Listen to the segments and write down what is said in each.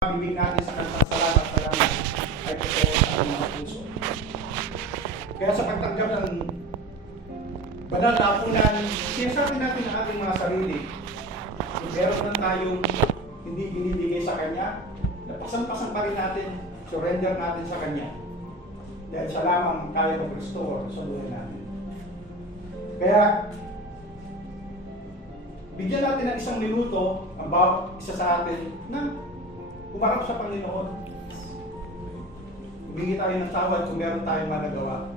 Bibig natin sa kanyang salamat ay totoo sa ating mga puso. Kaya sa pagtanggap ng banal na apunan, sinasabi natin ang ating mga sarili. Kung meron lang tayong hindi binibigay sa Kanya, napasan-pasan pa rin natin, surrender natin sa Kanya. Dahil siya lamang kaya mag-restore sa buhay natin. Kaya, bigyan natin ng isang minuto ang bawat isa sa atin na umarap sa Panginoon. Humingi tayo ng tawad kung meron tayong managawa.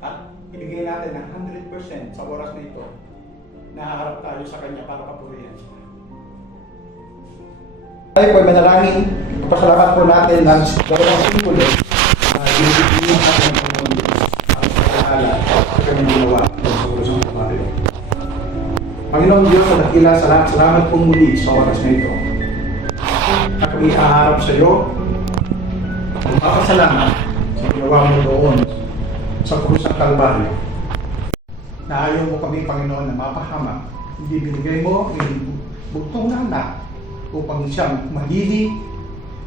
At ibigay natin ng 100% sa oras na ito na haharap tayo sa Kanya para papurihan siya. Tayo po ay manalangin. Pasalamat po natin ng dalawang singkulo na binibigyan natin ng Panginoon ang pagkakala sa Kanyang ginawa sa oras ng Panginoon. Panginoon Diyos sa dakila, salamat po muli sa oras na ito. At kung ihaharap sa iyo, magpapasalamat sa ginawa mo doon sa krus ng Kalbaryo. Na ayaw mo kami, Panginoon, na mapahamak. Hindi binigay mo yung bugtong na anak upang siyang magili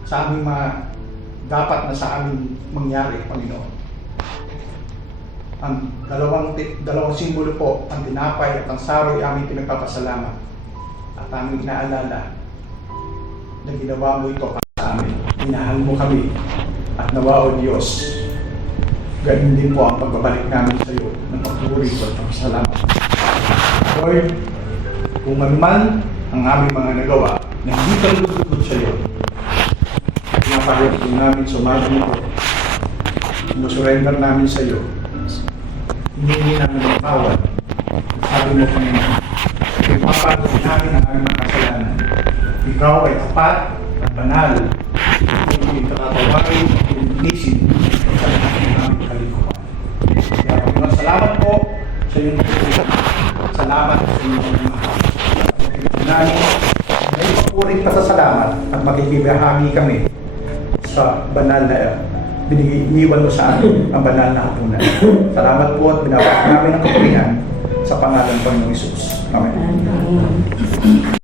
sa aming mga dapat na sa aming mangyari, Panginoon. Ang dalawang simbolo po, ang tinapay at ang saroy, aming pinagpapasalamat at aming inaalala na ginawa mo ito para sa amin. Minahal mo kami at nawa o Diyos, ganun din po ang pagbabalik namin sa iyo ng pagpuri at pagpasalamat. Lord, kung man ang aming mga nagawa na hindi kalulugod sa iyo, pinapahirap po namin sumali nito, sinusurrender namin sa iyo, hindi namin ang bawal. Sabi mo Panginoon, ipapagod namin ang aming mga kasalanan. Ikaw ay tapat at banal. Hindi kakatawagin at pinilisin sa lahat ng aming kalikuan. Kaya Panginoon, salamat po sa iyong tulong. Salamat sa iyong mahal. Namin ay papuring pasasalamat at makikibahagi kami sa banal na iniwan mo sa amin ang banal na hapunan. Salamat po at binabalik namin ang kapurihan sa pangalan ng Panginoong Hesus. Amen.